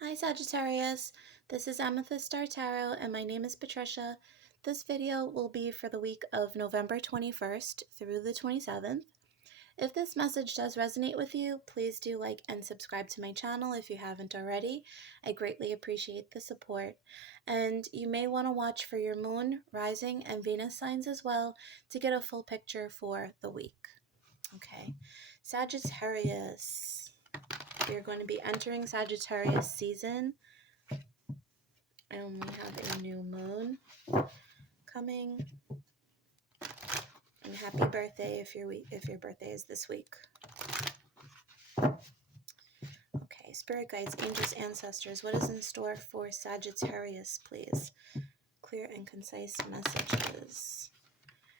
Hi Sagittarius, this is Amethyst Star Tarot and my name is Patricia. This video will be for the week of November 21st through the 27th. If this message does resonate with you, please do like and subscribe to my channel if you haven't already. I greatly appreciate the support. And you may want to watch for your moon, rising, and Venus signs as well to get a full picture for the week. Okay, Sagittarius. We are going to be entering Sagittarius season, and we have a new moon coming. And happy birthday if your birthday is this week. Okay, spirit guides, angels, ancestors, what is in store for Sagittarius, please? Clear and concise messages.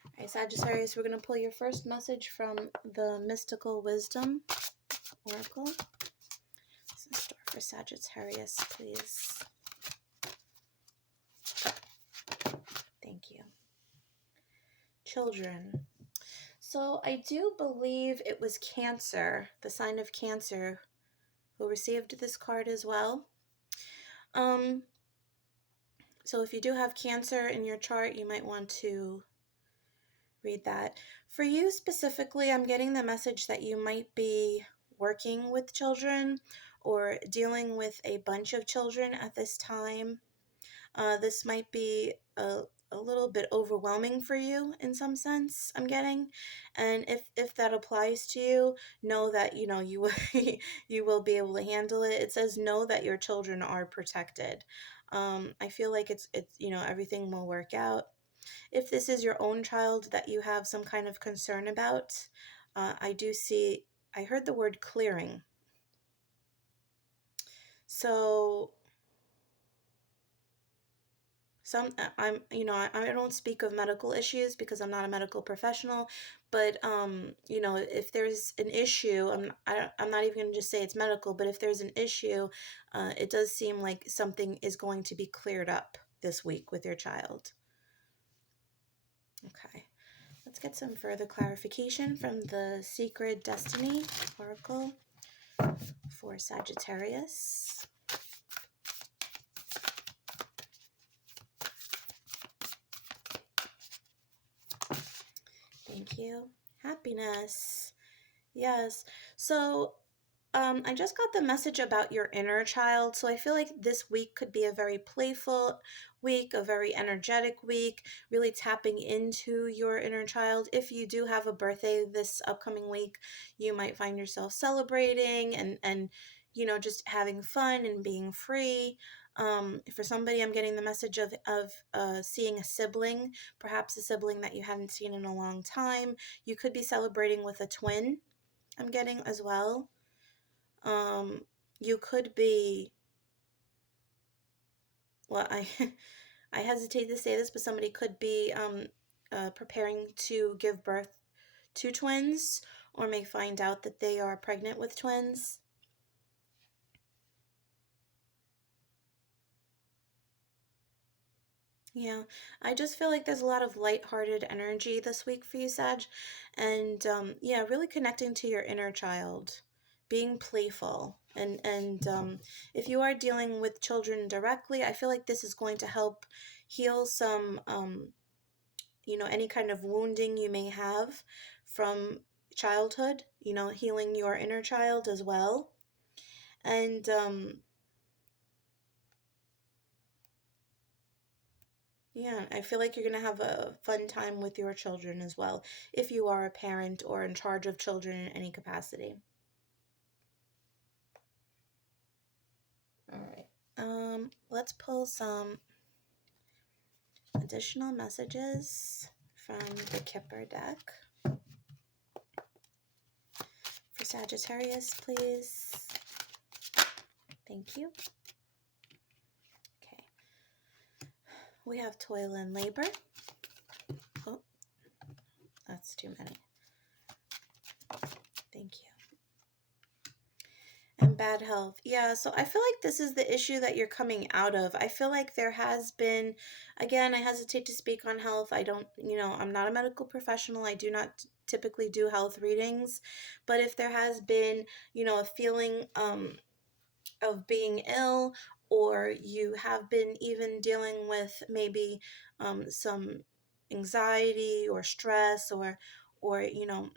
All right, Sagittarius, we're going to pull your first message from the Mystical Wisdom Oracle. What's in store for Sagittarius, please? Thank you. Children. So I do believe it was Cancer, the sign of Cancer, who received this card as well. So if you do have Cancer in your chart, you might want to read that. For you specifically, I'm getting the message that you might be working with children or dealing with a bunch of children at this time. This might be a little bit overwhelming for you in some sense, I'm getting. And if that applies to you, know that, you know, you will, you will be able to handle it. It says know that your children are protected. I feel like it's, you know, everything will work out. If this is your own child that you have some kind of concern about, I do see, I heard the word clearing. So I'm, you know, I don't speak of medical issues because I'm not a medical professional, but you know, if there's an issue, I'm not even going to just say it's medical, but if there's an issue, it does seem like something is going to be cleared up this week with your child. Okay, let's get some further clarification from the Secret Destiny Oracle for Sagittarius. Thank you. Happiness. Yes. So I just got the message about your inner child. So I feel like this week could be a very playful week, a very energetic week, really tapping into your inner child. If you do have a birthday this upcoming week, you might find yourself celebrating and you know, just having fun and being free. For somebody, I'm getting the message of seeing a sibling, perhaps a sibling that you hadn't seen in a long time. You could be celebrating with a twin, I'm getting as well. You could be, well, I hesitate to say this, but somebody could be preparing to give birth to twins, or may find out that they are pregnant with twins. Yeah, I just feel like there's a lot of lighthearted energy this week for you, Sag. And yeah, really connecting to your inner child, being playful. And if you are dealing with children directly, I feel like this is going to help heal some, you know, any kind of wounding you may have from childhood, you know, healing your inner child as well. And yeah, I feel like you're going to have a fun time with your children as well, if you are a parent or in charge of children in any capacity. All right. Let's pull some additional messages from the Kipper deck for Sagittarius, please. Thank you. Okay. We have toil and labor. Oh, that's too many. Thank you. And bad health. Yeah, so I feel like this is the issue that you're coming out of. I feel like there has been, again, I hesitate to speak on health. I don't, you know, I'm not a medical professional. I do not typically do health readings. But if there has been, you know, a feeling of being ill, or you have been even dealing with maybe some anxiety or stress, or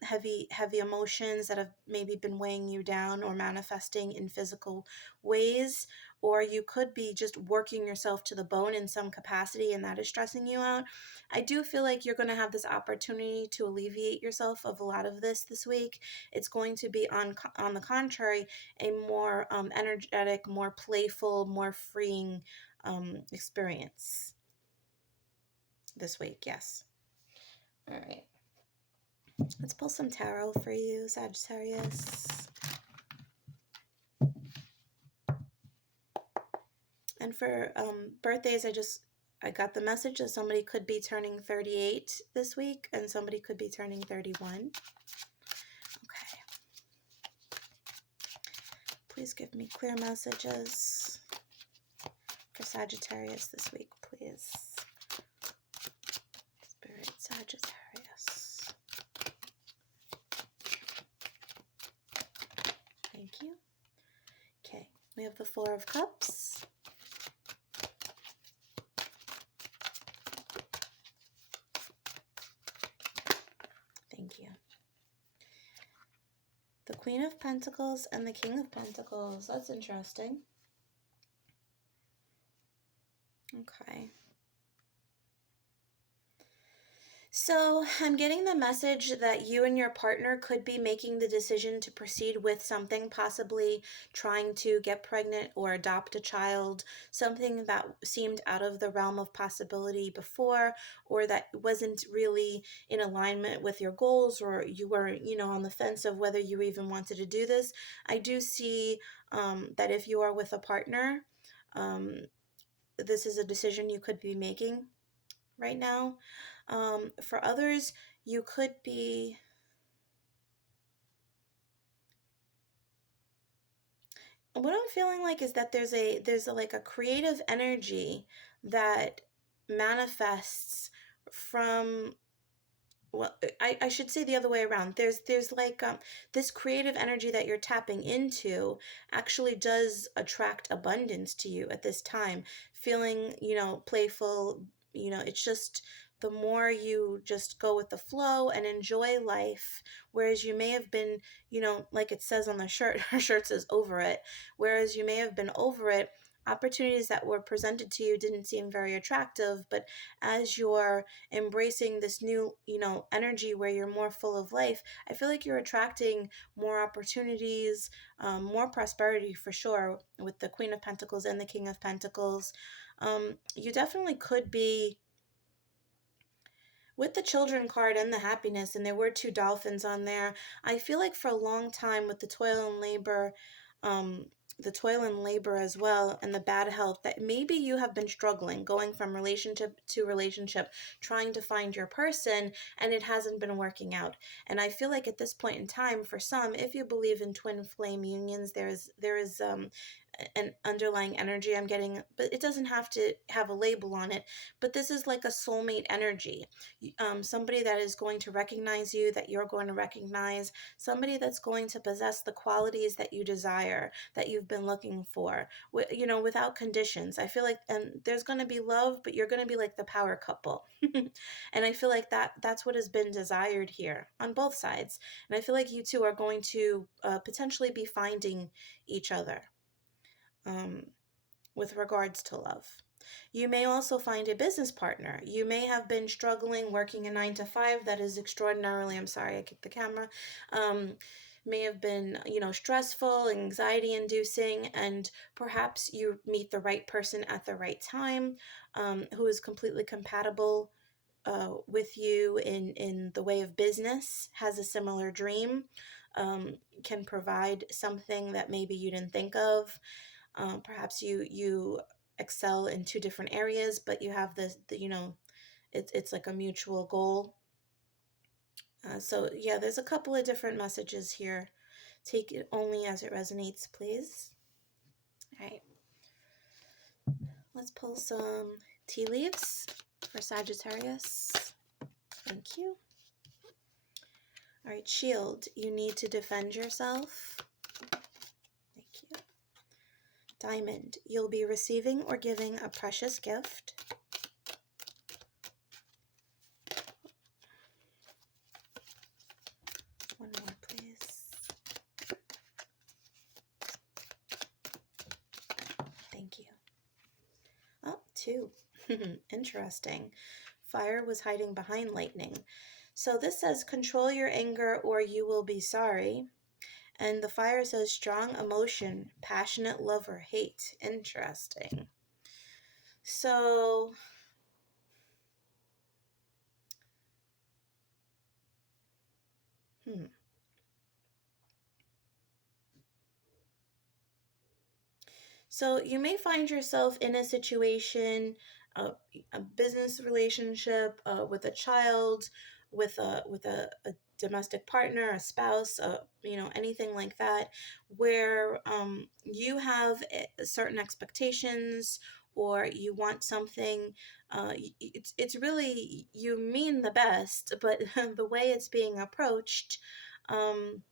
heavy emotions that have maybe been weighing you down or manifesting in physical ways. Or you could be just working yourself to the bone in some capacity, and that is stressing you out. I do feel like you're going to have this opportunity to alleviate yourself of a lot of this week. It's going to be on the contrary a more energetic, more playful, more freeing experience this week. Yes. All right. Let's pull some tarot for you, Sagittarius. And for birthdays, I got the message that somebody could be turning 38 this week, and somebody could be turning 31. Okay. Please give me clear messages for Sagittarius this week, please. Spirit Sagittarius. Thank you. Okay, we have the Four of Cups. Thank you. The Queen of Pentacles and the King of Pentacles. That's interesting. Okay. So I'm getting the message that you and your partner could be making the decision to proceed with something, possibly trying to get pregnant or adopt a child, something that seemed out of the realm of possibility before, or that wasn't really in alignment with your goals, or you were, on the fence of whether you even wanted to do this. I do see that if you are with a partner, this is a decision you could be making right now. For others, you could be, what I'm feeling like is that there's like a creative energy that manifests from, well, I should say the other way around. There's like this creative energy that you're tapping into actually does attract abundance to you at this time. Feeling, playful, it's just the more you just go with the flow and enjoy life, whereas you may have been, like it says on the shirt, her shirt says over it, whereas you may have been over it, opportunities that were presented to you didn't seem very attractive, but as you're embracing this new, energy where you're more full of life, I feel like you're attracting more opportunities, more prosperity for sure with the Queen of Pentacles and the King of Pentacles. You definitely could be with the children card and the happiness, and there were two dolphins on there. I feel like for a long time with the toil and labor, um, as well, and the bad health, that maybe you have been struggling going from relationship to relationship, trying to find your person, and it hasn't been working out. And I feel like at this point in time, for some, if you believe in twin flame unions, there is an underlying energy I'm getting, but it doesn't have to have a label on it. But this is like a soulmate energy. Somebody that is going to recognize you, that you're going to recognize, somebody that's going to possess the qualities that you desire, that you've been looking for, without conditions. I feel like, and there's going to be love, but you're going to be like the power couple. And I feel like that's what has been desired here on both sides. And I feel like you two are going to potentially be finding each other with regards to love. You may also find a business partner. You may have been struggling working a 9 to 5 that is extraordinarily, I'm sorry, I kicked the camera, may have been, stressful, anxiety inducing, and perhaps you meet the right person at the right time, who is completely compatible with you in the way of business, has a similar dream, can provide something that maybe you didn't think of. Perhaps you excel in two different areas, but you have it's like a mutual goal. So yeah, there's a couple of different messages here. Take it only as it resonates, please. All right. Let's pull some tea leaves for Sagittarius. Thank you. All right, shield. You need to defend yourself. Thank you. Diamond, you'll be receiving or giving a precious gift. One more, please. Thank you. Oh, two. Interesting. Fire was hiding behind lightning. So this says control your anger or you will be sorry. And the fire says strong emotion, passionate love or hate. Interesting. So, hmm. So you may find yourself in a situation, uh, a business relationship, with a child, with a domestic partner, a spouse, anything like that, where you have certain expectations or you want something. It's really, you mean the best, but the way it's being approached. Um,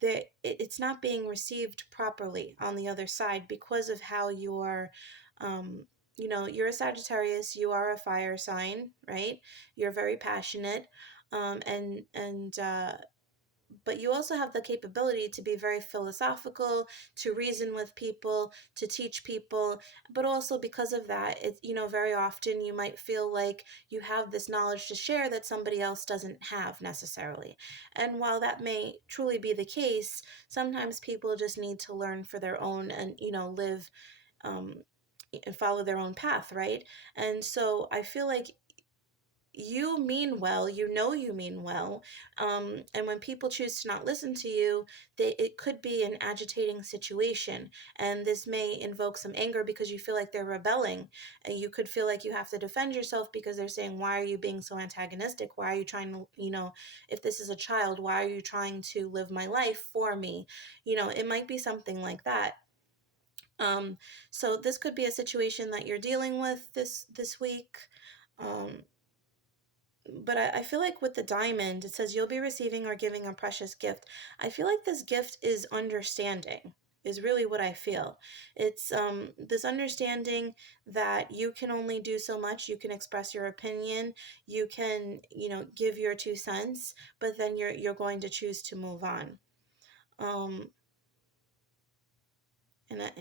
that it's not being received properly on the other side because of how you're you're a Sagittarius, you are a fire sign, right? You're very passionate, and but you also have the capability to be very philosophical, to reason with people, to teach people. But also because of that, it's, very often you might feel like you have this knowledge to share that somebody else doesn't have necessarily. And while that may truly be the case, sometimes people just need to learn for their own and, live um, and follow their own path, right? And so I feel like you mean well, you mean well, and when people choose to not listen to you, it could be an agitating situation, and this may invoke some anger because you feel like they're rebelling, and you could feel like you have to defend yourself because they're saying, why are you being so antagonistic? Why are you trying to, if this is a child, why are you trying to live my life for me? It might be something like that. So this could be a situation that you're dealing with this week. um, but I feel like with the diamond, it says you'll be receiving or giving a precious gift. I feel like this gift is understanding, is really what I feel. It's this understanding that you can only do so much. You can express your opinion, you can, give your 2 cents, but then you're going to choose to move on. Um, and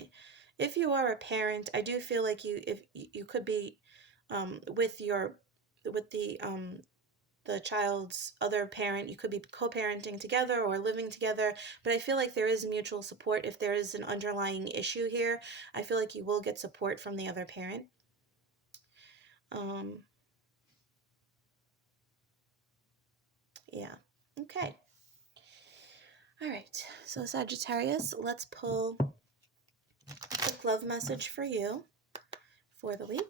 if you are a parent, I do feel like you could be with your with the child's other parent. You could be co-parenting together or living together, but I feel like there is mutual support. If there is an underlying issue here, I feel like you will get support from the other parent. um yeah. Okay. All right, so Sagittarius, let's pull a quick love message for you for the week.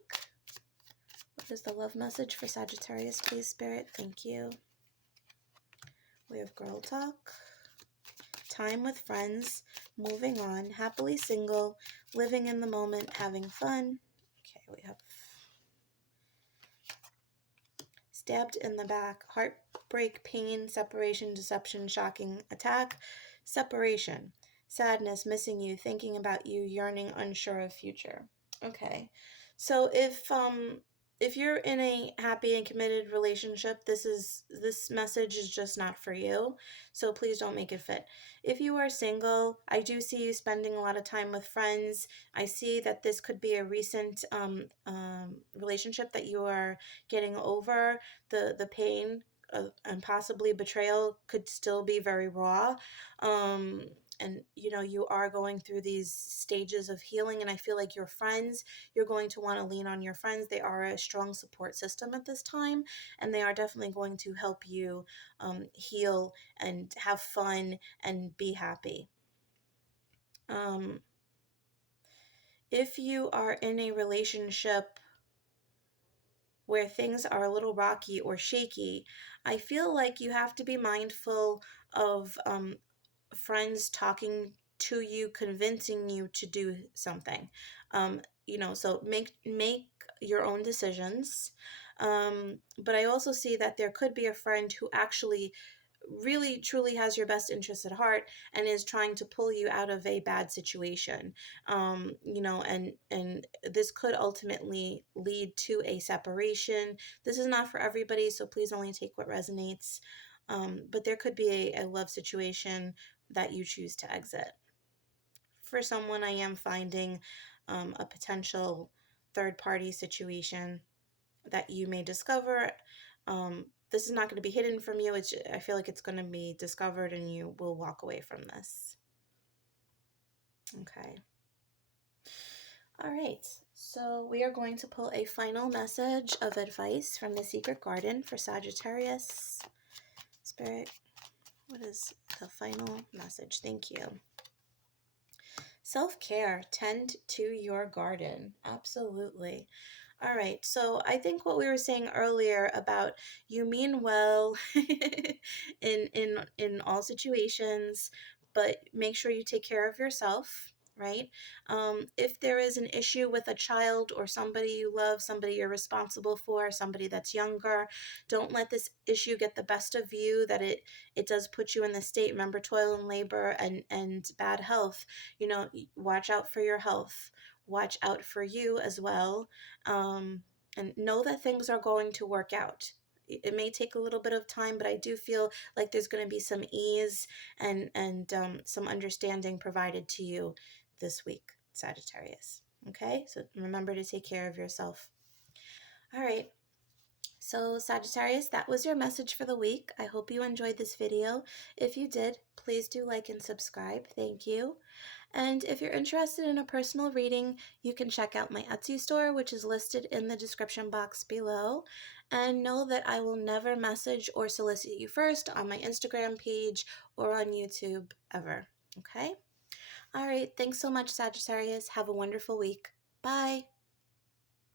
What is the love message for Sagittarius, please, Spirit? Thank you. We have girl talk, time with friends, moving on, happily single, living in the moment, having fun. Okay, we have stabbed in the back, heartbreak, pain, separation, deception, shocking attack, separation, sadness, missing you, thinking about you, yearning, unsure of future. Okay. So if you're in a happy and committed relationship, this message is just not for you. So please don't make it fit. If you are single, I do see you spending a lot of time with friends. I see that this could be a recent relationship that you are getting over. The pain and possibly betrayal could still be very raw. And you are going through these stages of healing, and I feel like your friends, you're going to want to lean on your friends. They are a strong support system at this time, and they are definitely going to help you heal and have fun and be happy. If you are in a relationship where things are a little rocky or shaky, I feel like you have to be mindful of friends talking to you, convincing you to do something. So make your own decisions. But I also see that there could be a friend who actually really truly has your best interest at heart and is trying to pull you out of a bad situation. And this could ultimately lead to a separation. This is not for everybody, so please only take what resonates. But there could be a love situation that you choose to exit. For someone, I am finding a potential third party situation that you may discover. This is not going to be hidden from you. I feel like it's going to be discovered and you will walk away from this. Okay. All right. So we are going to pull a final message of advice from the Secret Garden for Sagittarius. Spirit, what is the final message? Thank you. Self-care, tend to your garden. Absolutely. All right. So I think what we were saying earlier about you mean well in all situations, but make sure you take care of yourself, right? If there is an issue with a child or somebody you love, somebody you're responsible for, somebody that's younger, don't let this issue get the best of you, that it does put you in the state. Remember, toil and labor and bad health. Watch out for your health. Watch out for you as well. And know that things are going to work out. It may take a little bit of time, but I do feel like there's going to be some ease and some understanding provided to you this week, Sagittarius. Okay, so remember to take care of yourself. All right. So Sagittarius, that was your message for the week. I hope you enjoyed this video. If you did, please do like and subscribe. Thank you. And if you're interested in a personal reading, you can check out my Etsy store, which is listed in the description box below. And know that I will never message or solicit you first on my Instagram page or on YouTube ever. Okay? All right. Thanks so much, Sagittarius. Have a wonderful week. Bye.